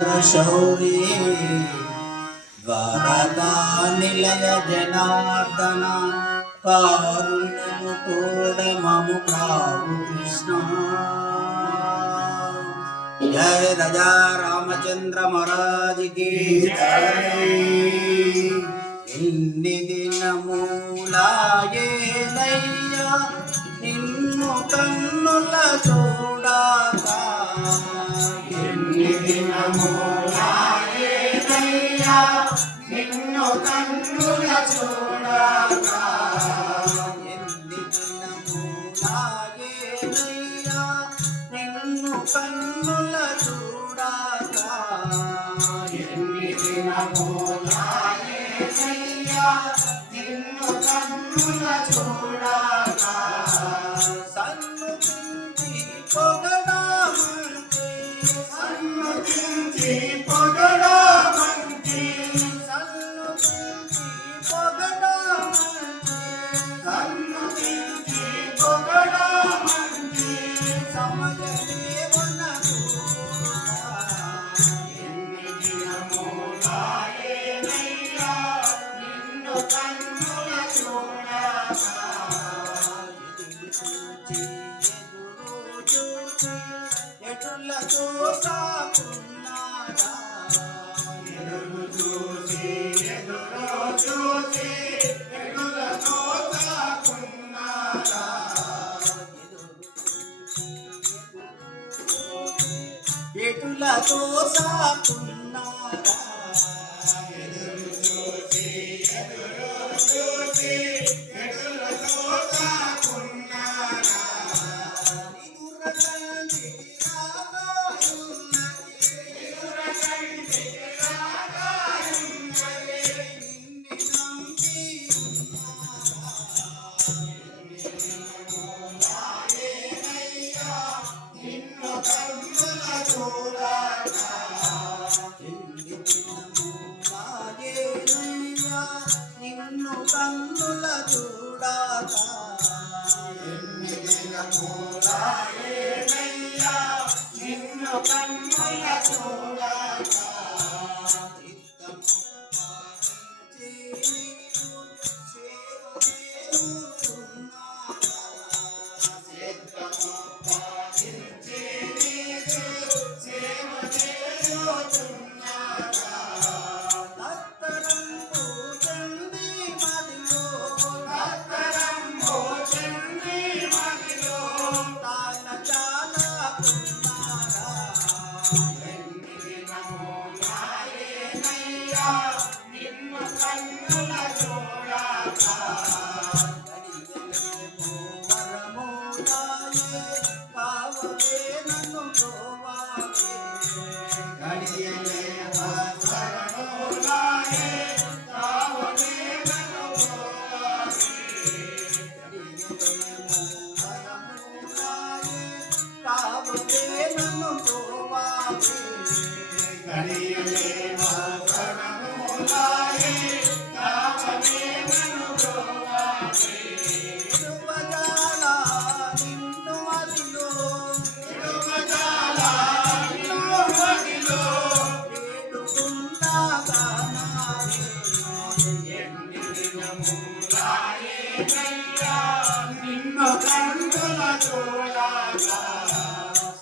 शौरी द्वारका निलय जनार्दन कारुण्यमु तोड ममु कावु कृष्ण। जय राजा रामचंद्र महाराज की जय। इन्नि दिनमूलाये नैया निन्नु कन्नुल చూడాక ఎన్ని దినమూలాయే నయ్యా నిన్ను కన్నుల చూడాక ఎన్ని దినమూలాయే నయ్యా నిన్ను కన్నుల చూడాక ఎన్ని దినమూలాయే నయ్యా నిన్ను కన్నుల చూడాక సన్నుతించి పొగడామంటే సన్నుతించి పొగడామంటే సన్నుతించి పొగడామంటే సన్నుతించి పొగడామంటే సమయమే మనకు ఎన్ని దినమూలాయే నయ్యా నిన్ను కన్నుల చూడాక ఎటులతో సాకున్నారా ఎదురు చూసి ఎదురు చూసి ఎటులతో సాకున్నారా ఎటులతో సాకున్నారా ఎదురు చూసి ఎదురు చూసి ఎటులతో సాకున్నారా నిన్ను కన్నుల చూడాక ఎన్ని దినమూలాయే నయ్యా నిన్ను కన్నుల చూడాక చిత్తము పాలించి నీవు సేవ చేయుచున్నావా చిత్తము పాలించి నీవు సేవ చేయుచున్నావా దత్తరంబు చండి మదిలో దత్తరంబు చండి మదిలో తాన చాలకున్నారా ఎన్ని దినమూలాయే నయ్యా నిన్ను కన్నుల చూడాక గడియలేమో వరమూలాయే కావలే నన్ను గోవాలే గడియలేమో వరమూలాయే కావలే నన్ను గోవాలే గడియలేమో వరమూలాయే కావలే నన్ను గోవాలే గడియలేమో వరమూలాయే కావలే నన్ను గోవాలే ఇడువజాల నిన్ను మదిలో ఇడువజాల నిన్ను మదిలో వేడుకున్నా గానాలే ఎన్ని దినమూలాయే నయ్యా నిన్ను కన్నుల చూడాక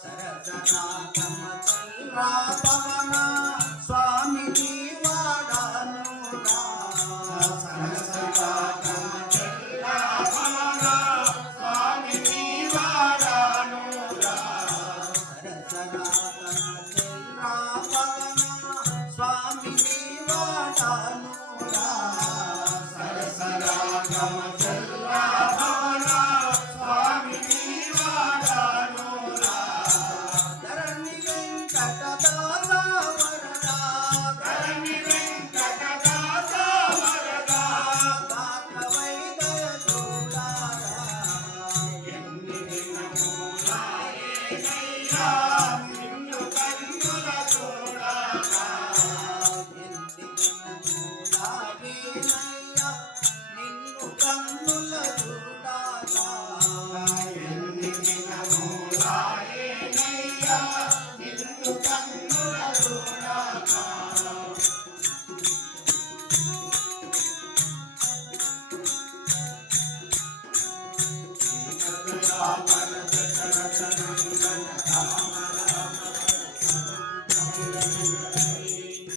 సరసనాగమ పవన స్వామి వాడాను दयापन दशरथ नंदन राम